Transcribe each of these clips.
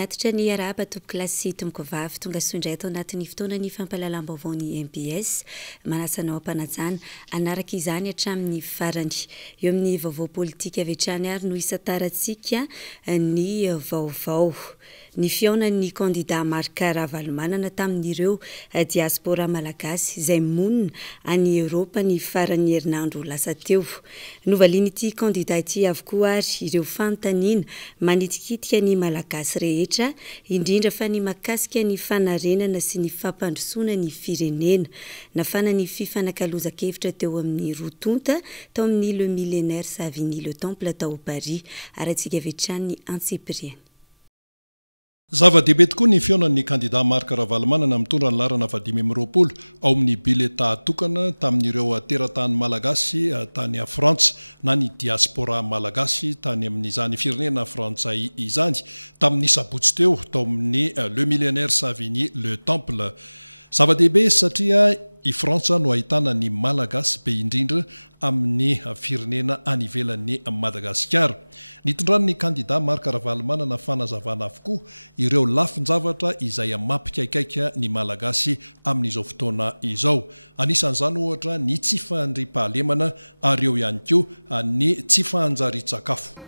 Manatitra ny araba tompo kilasy tomboko vavy tonga soindray tao anatin'ny fotoana ny fampahalalam-baovao ny MBS manasanao ampanajana anaraka izany hatramin'ny farany eo amin'ny vaovao politika avy hatrany ary no isataratsika ny vaovao ny fiaonan'ny kandida marika ravalomanana tamin'ireo diaspora malagasy izay monina any Eropa ny farany herinandro lasa teo novalian'ity kandida ity avokoa ary ireo fanontaniana manitikitika ny malagasy rehetra indrindra fa ny makasika ny fanarenana sy ny fampandrosoana ny firenena nafana ny fifanakaloza-kevitra teo amin'ny rotonta tao amin'ny le millénaire Savigny le temple tao Paris ary antsika vetrany Antsipriany.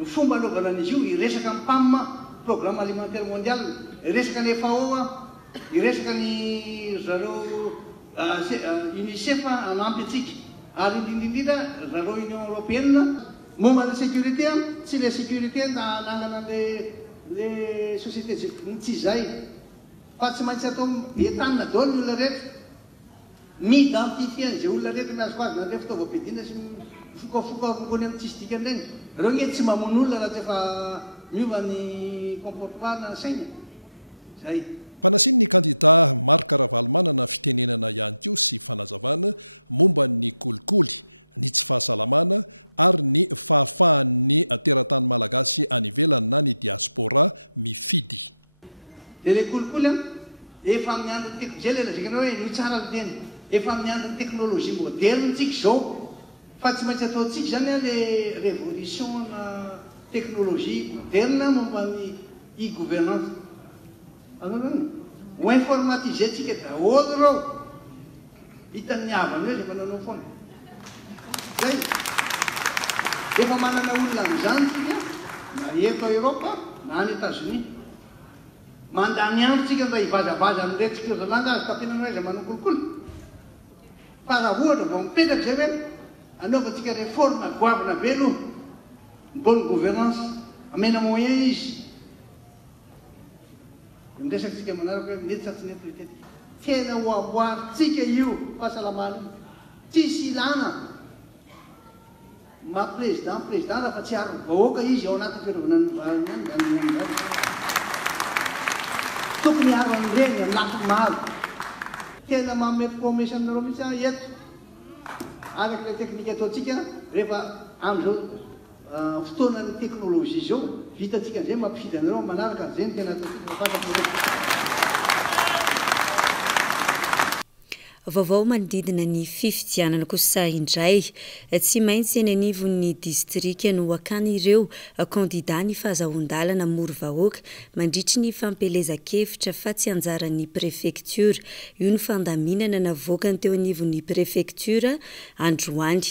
Ny fomba anaovana an'izy io iresaka ny PAM, programme alimentaire mondial, iresaka ny FAO, iresaka ny zareo UNICEF anampy antsika ary indrindra zareo Union européenne momba la sécurité tsy le sécurité nanana le société tsy zay fa tsy maintsy atao entanina daholo ny olona rehetra mi-identifie an'izay olona rehetra miazoko azy na le fitaovam-piadiana sy fokafoka-kokony amin'ny tsisy dikany regny reo nye tsy mamono olona raha tsy efa miova ny comportement na saina zay. Dia le kolikoly efa amin'ny andron'ny teknolojia le lazakanao hoe ny tsara ny teny efa amin'ny andron'ny teknolojia moderne tsika zao fa tsy maintsy ataontsika zany le révolution na teknolojia moderne momba ny e-gouvernance ho informatiser tsika daholo reo hitan'ny havany hoe efa nanao foana zay efa manana olona amin'izany tsika na eto Eropa na any États-Unis mandany andro tsika mba hivazavaza amin'iretsika zalanga azy tapenana hoe zay manao kolikoly fa raha ohatra vao mipetraka zay hoe anaovantsika réforme goavana be aloha bonne gouvernance amena moyen izy miresaksika manaraka hoe mety sa tsy mety tetika tena ho amboaritsika io fahasalamana tsisy ilana président raha tsy ary vahoaka izy ao anaty fiarovana tokony aro an'ireny anatiny maro tena manome promesa aminareo mihitsy eto araka le teknika ataontsika rehefa amin'izao fotoanan'ny teknolojia zao vitatsika an'izay mampifidy anareo manaraka zay ny tena ataontsika fantatro. Vaovao manodidina ny fifidianana kosa indray tsy maintsy eny anivon'ny distrika no akany ireo kandida ny fahazahoan-dalana moro vahoaka mandritry ny fampelezan-kevitra fa tsy anjaran'ny préfecture io ny fandaminana navoakany teo anivon'ny préfecture androany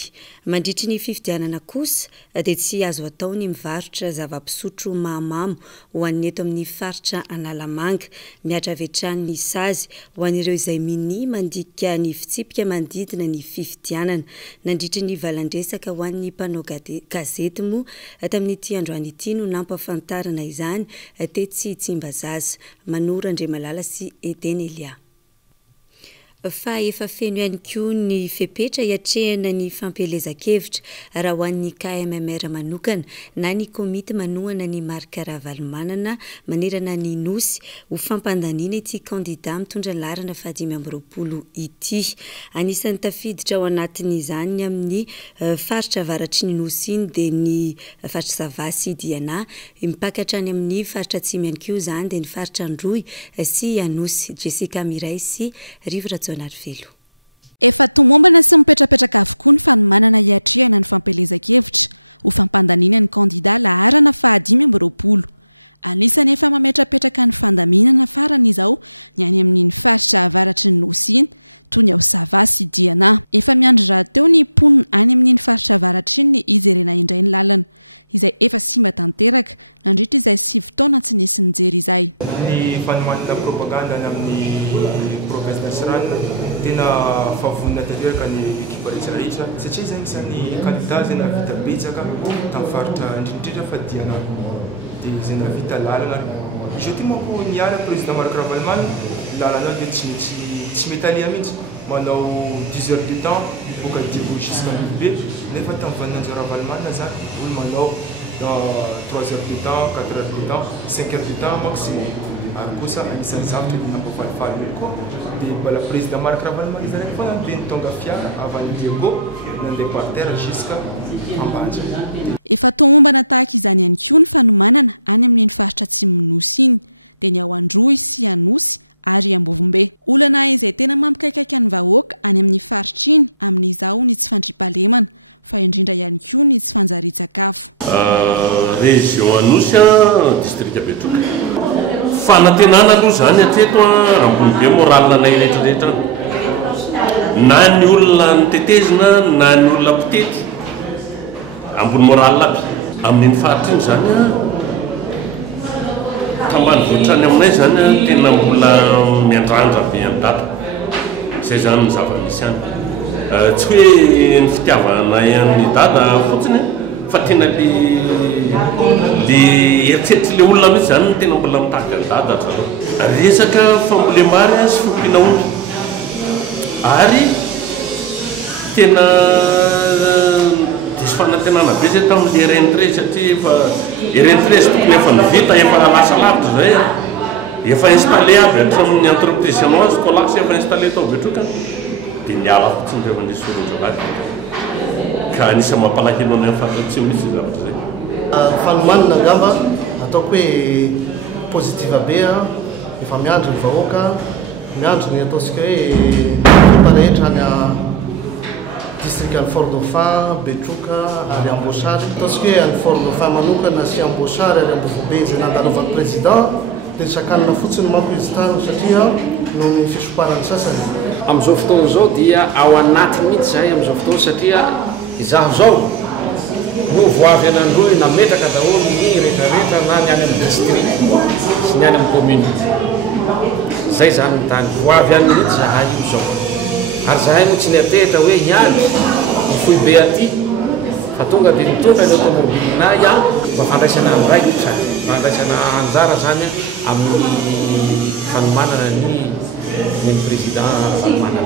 mandritry ny fifidianana kosa dia tsy azo atao ny mivarotra zava-pisotro mahamamo ho an'ny eto amin'ny faritra Analamanga miatra avetrany sazy ho an'ireo izay mini mandika ny fitsipika mandidina ny fifidianana nandritry ny valandresaka ho an'ny mpanao gazety moa tamin'ity androany ity no nampafantarana izany tetsy Tsimbazaza Manora Andriamalala sy Eden Elia. Fa efa feno ihany koa ny fepetra hiatrehana ny fampelezan-kevitra raha ho an'ny KMMR manokana na ny komity manohana ny marika ravalomanana manerana ny nosy ho fampandaniana ity kandida mitondra ny laharana 520 ity. Anisan'ny tafiditra ao anatin'izany amin'ny faritra avaratry ny nosy iny dia ny faritra Savasy Diana mipakatra any amin'ny faritra Atsimo ihany koa izany dia ny faritra Androy sy Anosy. Jessica Miray sy Rivotra Narvelo. fanomanana propaganda amin'ny province nasirana tena favonina tanteraka ny ekipa rehetrarehetra satria zegny isany candidat zay nahavita betsaka tamin'ny faritra indrindrindra fa diana dia zay nahavita lalana izy io ty manko niara président Marc Ravalomanana lalana dia tsy mety alia mihitsy manao 10 heures de temps boka diego jusqu'à be nefa tamin'ny vaninanjy Ravalomanana zany olo manao 3 heures de temps 4 heures de temps 5 heures de temps manko sy ary kosa anisan'ny zavatra nampafalifaly io koa dia mbola président Marc Ravalomanana izy raiky foana be nitonga fiara avy any Diego nandeha par terre jusqu'à Ambanja. Région Anosy district Betroka fanantenana aloha zany atreto rambony be moral anay rehetrarehetra na ny olona nitetezina na ny olona mpitety ambony moral aby amin'iny faritra iny zany tambany voatrany aminay zany tena mbola miandrandra be amin'ny data zay zany ny zava-misy any tsy hoe ny fitiavana amin'ny dada fotsiny fa tena le eritreritry le olona mihitsy zany tena mbola mitahaka ny dada zareo resaka fambolemary sy fompiana omby ary tena disy fanantenana be zay tamin'le rentré satria efa rentré sy tokony efa nivita efa lasa lavitra zay efa installé aby hatramin'ny entreprise chinoise colas efa installé tao Betroka dia niala fotsiny rehefa nisy soronjavady ka anisy mampalahelo any amin'ny fantatsio misy zavatra zay fanomanana angamba ataoko hoe positive be efa miandry ny vahoaka miandry ny ataontsika hoe ekipa rehetra any district any Fort-dauphin Betroka ary Ambosary ataontsika hoe any Fort-dauphin manokana sy Ambosary ary Vaovao Mbs nandalovan'ny président dia sakanina fotsiny manko izy tany satria noho ny fisoparany sasany amin'izao fotoana zao dia ao anaty mihitsy zay amin'izao fotoana satria izaho zao no voavy anandroy nametraka daholo ny rehetrarehetra na ny any amin'ny district sy ny any amin'ny commune zay zany ny tany voavy any mihitsy zahay io zao ary zahay moa tsy niatehitra hoe hiany ny fohy be aty fa tonga dia nitonga ny automobilinay mba fandraisana andraiky fandraisana anjara zany amin'ny fanomanana ny président Ravalomanana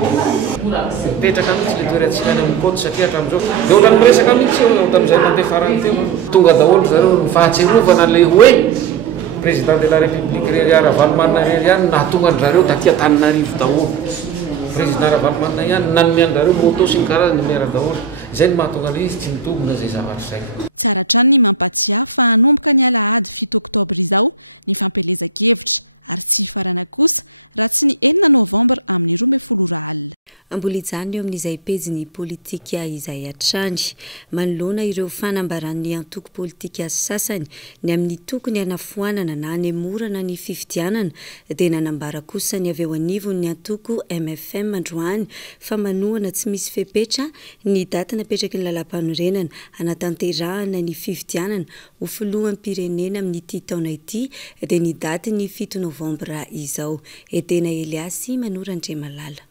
mipetraka mihitsy le toerantsika any amin'ny côte satria hatramin'izao dia olany miresaka mihitsy eo tamin'izay mandeha farany teo tonga daholo zareo ny fahatserovana le hoe président de la république rery Ravalomanana rery ihany nahatonga ny zareo taty Antananarivo daholo président Ravalomanana ihany nanome an'zareo moto sy ny karazany mera daholo izay ny mahatonga le izy tsy mitobona zay zavatra zay Mbola ijany eo amin'izay pejiny politika izay hatrany manoloana ireo fanambaran'ny antoko politika sasany ny amin'ny tokony hanafoanana na hanemorana ny fifidianana dia nanambara kosa ny avy eo anivon'ny antoko MFM androany fa manohana tsy misy fepetra ny data napetraky ny lalam-panorenana hanatanterahana ny fifidianana ho filohan'ny pirenena amin'ny ity taona ity dia ny daty ny 7 Novambra izao. Edena Eliasy Manorandre Malala.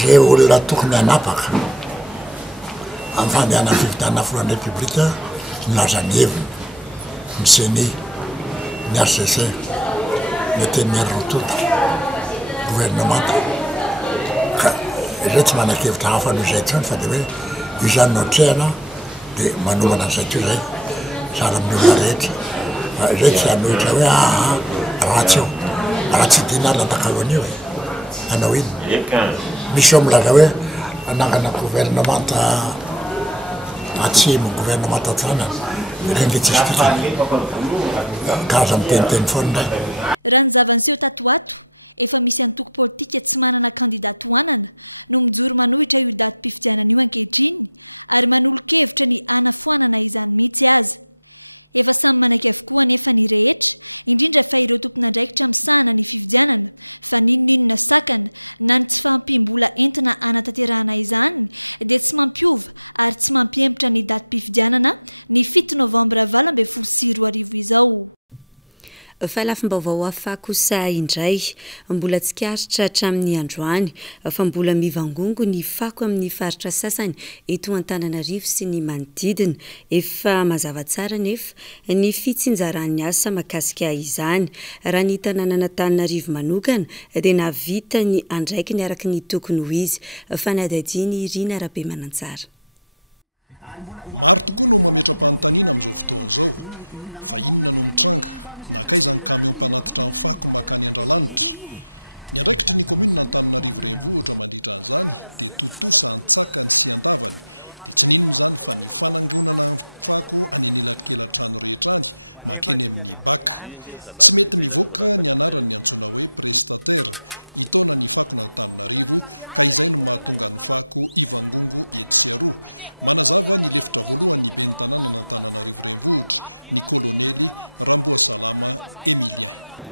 Zay olona tokony hanapaka amin'ny fandehana fifidianana filohan'ny république nilaza ny heviny ny CENI ny RCC ny TNR tota gouvernemanta ka izay tsy manan-kevitra hafa noho izay tsony fa dia hoe io zany notrehana dia manomana an'izay teo zay zara amin'ny olona rehetra fa izay tsy hanohitra hoe ratsy eo raha tsy dina ary nantakaloan'io e anao iny misy eo milaza hoe anangana gouvernemanta atsimo gouvernemanta atsanana regny le tsisy tikany kaza miteniteny foana ndray Fa lafim-baovao hafa kosa indray mbola tsy karitra hatramin'ny androany fa mbola mivangongo ny fako amin'ny faritra sasany eto Antananarivo sy ny manodidina. Efa mazava tsara nefa ny fitsinjaran'ny asa mahakasika izany. Raha ny tanàna Antananarivo manokana dia nahavita ny andraikiny araka ny tokony ho izy. Fa nadadiny Irina Rabe Manantsara.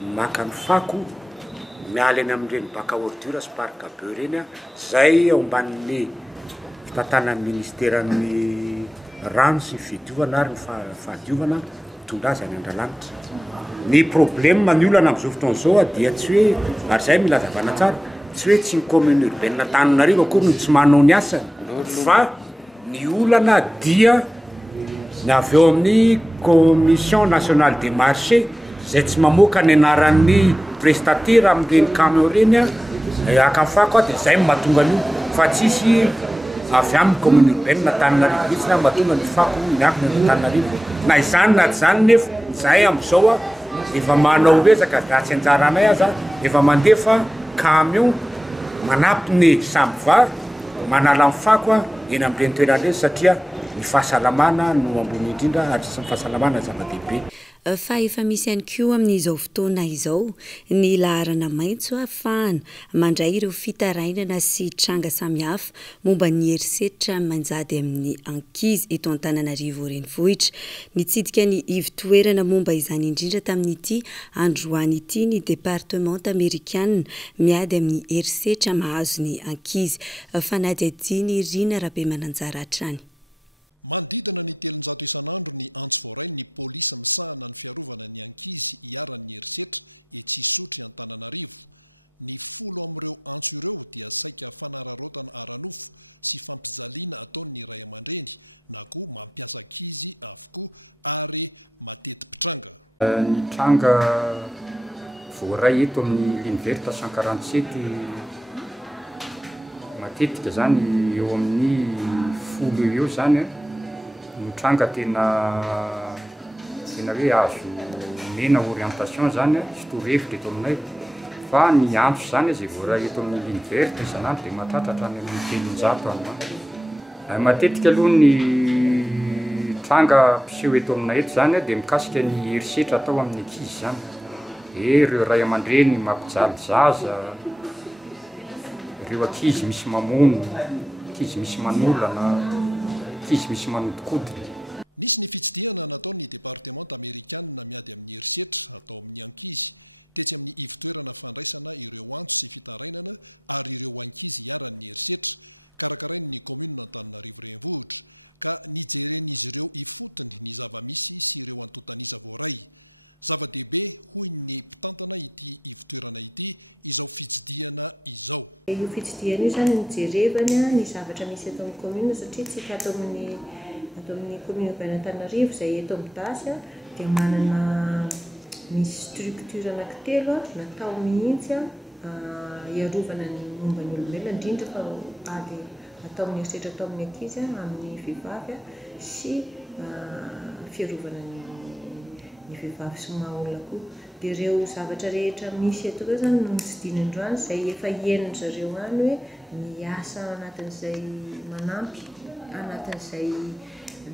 Maka ny fako miala eny amin'ireny baka ordure sy parc be reny zay ao ambanin'ny fitantanan'ny ministeran'ny rano sy fidiovana ary ny fahadiovana mitondra azy any Andriamanitra. Ny problème ny olana amin'izao fotoana izao dia tsy hoe ary zay mila hazavana tsara tsy hoe tsy ny commune urbaine Antananarivo akory no tsy manao ny asany fa ny olana dia ny avy eo amin'ny commission nationale des marchés zay tsy mamoaka ny anaran'ny prestataire amin'ireny camion reny akafako dia zay mahatonga an'io fa tsisy avy amin'ny commune urbaine Antananarivo mihitsy na mahatonga ny fako miankina ny Antananarivo na izany na zany nefa zahay amin'izao efa manao ezaka ratsy anjaranay aza efa mandefa camion manampy ny sambyva manala ny fako eny amin'ireny toerana satria ny fahasalamana no ambony indrindra ary sy ny fahasalamana zava-dehibe. Fa efa misy ihany koa amin'izao fotoana izao ny laharana maitso ahafahana mandray ireo fitarainana sy tranga samihafa momba ny herisetra manjady amin'ny ankizy eto Antananarivo renivohitra. Nitsidika ny ivitoerana momba izany indrindra tamin'ity androany ity ny département américaine miady amin'ny herisetra mahazo ny ankizy. Fa nadadiny Irina Rabe Manantsara hatrany. Ny tranga voaray eto amin'ny ligne verte 147 matetika zany eo amin'ny folo eo zany ny tranga tena hoe azo mena orientation zany sy torohevitra eto aminay fa ny antso zany zay voaray eto amin'ny ligne verte isanandro dia mahatratra hatrany amin'ny 300 any. Matetika aloha ny tranga piseho eto aminay eto zany dia mikasika ny herisetra atao amin'ny ankizy zany. Ireo ray aman-dreny mampijaly zaza, ireo ankizy misy mamono, ankizy misy manolana, ankizy misy manodikodina. Io fitsidiana io zany nijerevana ny zavatra misy eto amin'ny commune satria tsika ato amin'ny commune urbaine Antananarivo izay eto Mbs dia manana misy structure anankitelo natao mihitsy iarovana ny momba ny olombelona indrindra fa ady atao amin'ny herisetra atao amin'ny ankizy amin'ny vehivavy sy fiarovana ny vehivavy sy maha-olona koa. Dia ireo zavatra rehetra misy eto koa zany no notsidiny androany izay efa henony zareo any hoe miasa anatin'izay manampy anatin'izay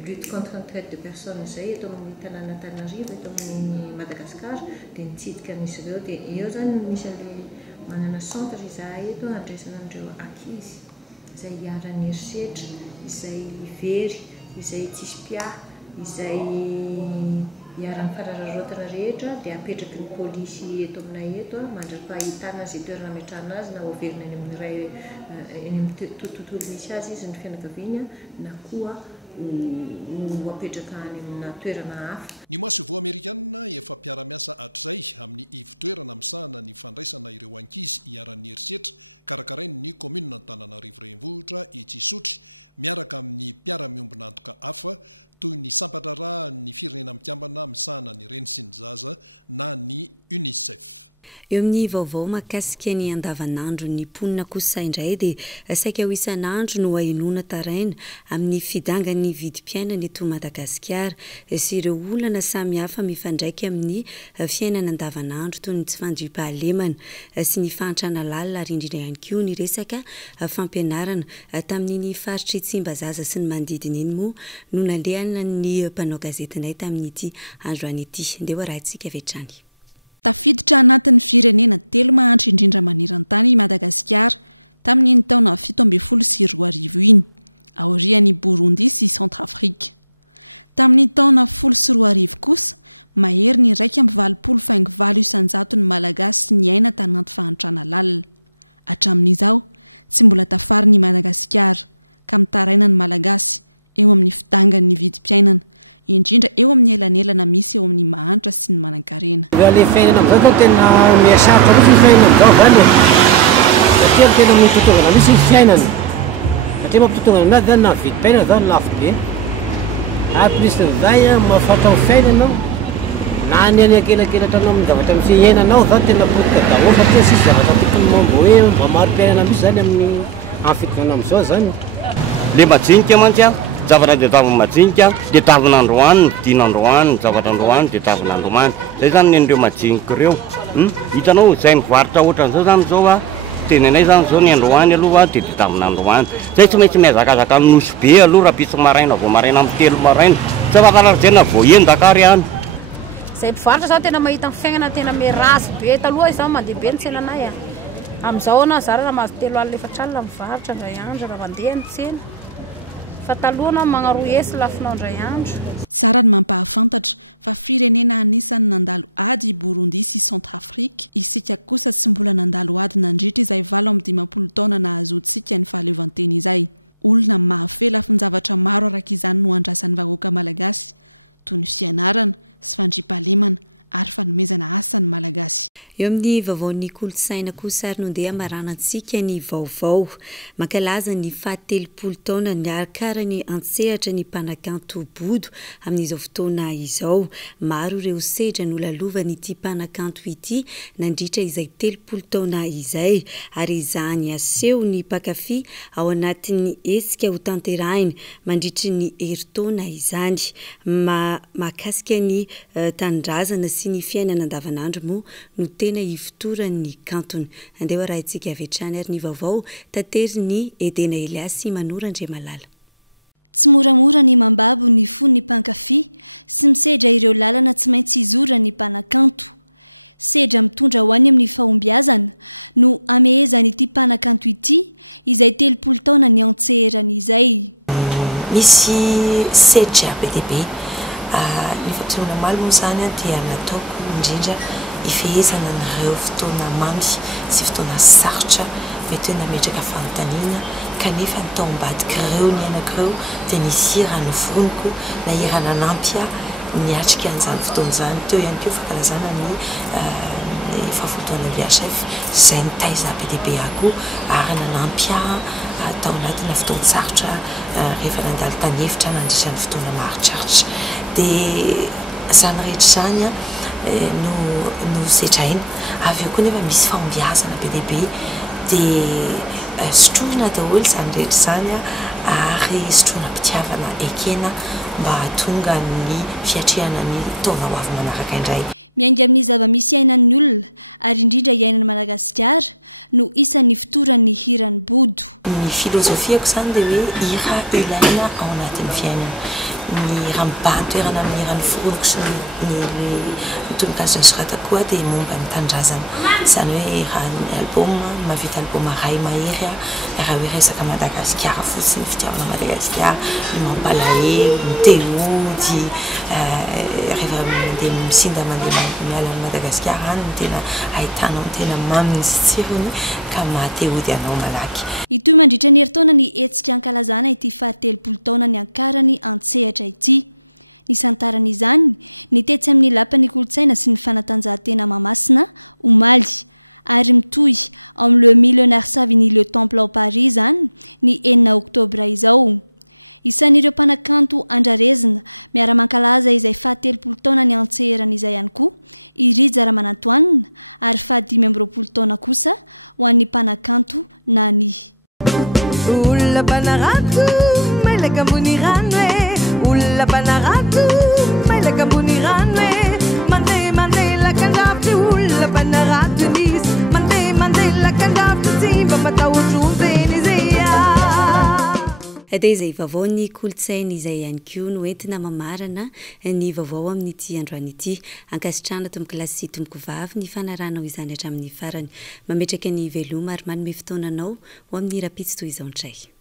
lutte contre le traite de personnes izay eto amin'ny tanàna Antananarivo eto amin'ny Madagasikara dia nitsidika an'izy ireo dia eo zany misy an'ilay manana centre izahay eto andraisana an'ireo ankizy izay hiarany herisetra, izay very, izay tsisy pia, izay hiarany farararotana rehetra dia apetraky ny polisy eto aminay eto mandra-pahitana izay toerana ametrahana azy na hoaverina eny amin'ny ray eny amin'ny tontolo misy azy izy ny fianakaviana na koa ho apetraka any amina toerana hafa. Eo amin'ny vaovao mahakasika ny andavanandro ny mponina kosa indray dia saika ho isan'andro no hainoana taraina amin'ny fidangany vidim-piainana eto Madagasikara sy ireo olana samihafa mifandraika amin'ny fiainana andavanandro toy ny tsy fandriam-pahalemana sy ny fahantrana lalina ary indrindra ihany koa ny resaka fampianarana tamin'iny faritry Tsimbazaza sy ny manodidina iny moa no nalehana ny mpanao gazetinay tamin'ity androany ity. Ndeha rahantsika avy hatrany. Le fiainana amin'izao zao tena mihasarotra mihitsy ny fiainana amin'izao zany satria tena mitotongana mihitsy ny fiainana satria mampitotongana anazy zany na vidim-piainana zany lafo be ary plus zay mahafatao fiainanao na ny any ankelakelatranao amin'ny zavatra amin'ny fiainanao zao tena potika daholo satria sisy zavatra tokony mba hoe mba maro-piainana mihitsy zany amin'ny fitonana amin'izao zany. Le majinika mantsy a zavatra dia tavina majinika dia tavina androany vidina androany zavatra androany dia tavina androany zay zany nen'ireo majinika ireo hitanao izay mivarotra ohatran'izao zany zao a tenenay zany zao ny androany aloha dia tavina androany zay tsy maintsy mihazakazaka ny nosy be aloha raha pisy maraina vao maraina amin'ny telo maraina tsy afatarajena vao endakary any. Zay mpivarotra zao tena mahita ny fiainana tena mirasy be taloha izao mandeha be ny tsenanay a amin'izao ana zara raha mahazo 3 alina 4 alina mivarotra indray andro raha mandeha ny tsena fa taloha anao magnaroa esy lafinao indray andro. Eo amin'ny vaovaon'ny kolotsaina kosa ary nondeha maranantsika ny vaovao mankalaza ny fahatelopolo taona ny arakara ny antsehatra ny mpanakanto bodo amin'izao fotoana izao. Maro ireo sedra no lalovan'ity mpanakanto ity nandritra izay 30 taona izay ary izany aseho ny mpakafy ao anatin'ny hetsika ho tanterahiny mandritry ny herintaona izany. Mahakasika ny tanindrazana sy ny fiainana andavanandro moa no tena ifotoran'ny kantony. Andeha raha itsika avy hatrany ary ny vaovao tatery ny Edena Eliasy Manora Andriamalala. Misy sedra be dia be ny fampitoana maly moa zany dia nataoko indrindra ifehezana n'ireo fotoana mamy sy fotoana sarotra mety hoe nametraka fanontaniana kanefa ny tao ambadika ireo ny anakireo dia nisy hira novoroniko na hira nanampy niatrika an'izany fotoana izany teo ihany koa fankalazana ny fahafoltoana VHF izay nitaiza be dia be akoho ary nanampy tao anatina fotoana sarotra rehefa nandalo tany-hevitra nandritra ny fotoana maharitraritra dia izany rehetra izany no sedraina avy eo koa nefa misy fahombiazana be dia be dia sotroina daholo izany rehetra izany ary sotroina mpitiavana ekena mba hahatonga ny fiatrehana ny taona ho avy manaraka indray. Ny filozofiako zany dia hoe hira ilaina ao anatin'ny fiainana. Ny raha mibahan-toerana amin'ny hira noforoniko sy ny tononkazony soratako koa dia momba ny tanindrazana. Izany hoe raha ny album mahavita album ray mahery raha hoe resaka Madagasikara fotsiny fitiavana Madagasikara ny mampalahelo, ny tehody rehefa mandeha misinda mandeha miala ny Madagasikara any no tena ahitanao ny tena maminy sy tsirony ka mahatehody anao malaky. olona banarato mailaka ambony rano e olona banarato mailaka ambony rano e mandeha lakan-davitra olona banarato nisy mandeha lakan-davitra tsy mba matahotrony zeny dia izay vaovao ny kolotsainy izay ihany koa no entina mamarana ny vaovao amin'ity androany ity ankasitrana tomboko lasy sy tomboko vavy ny fanaranao izany hatramin'ny farany mametraka ny veloma ary manome fotoananao ho amin'ny rapitsy toy izao ndray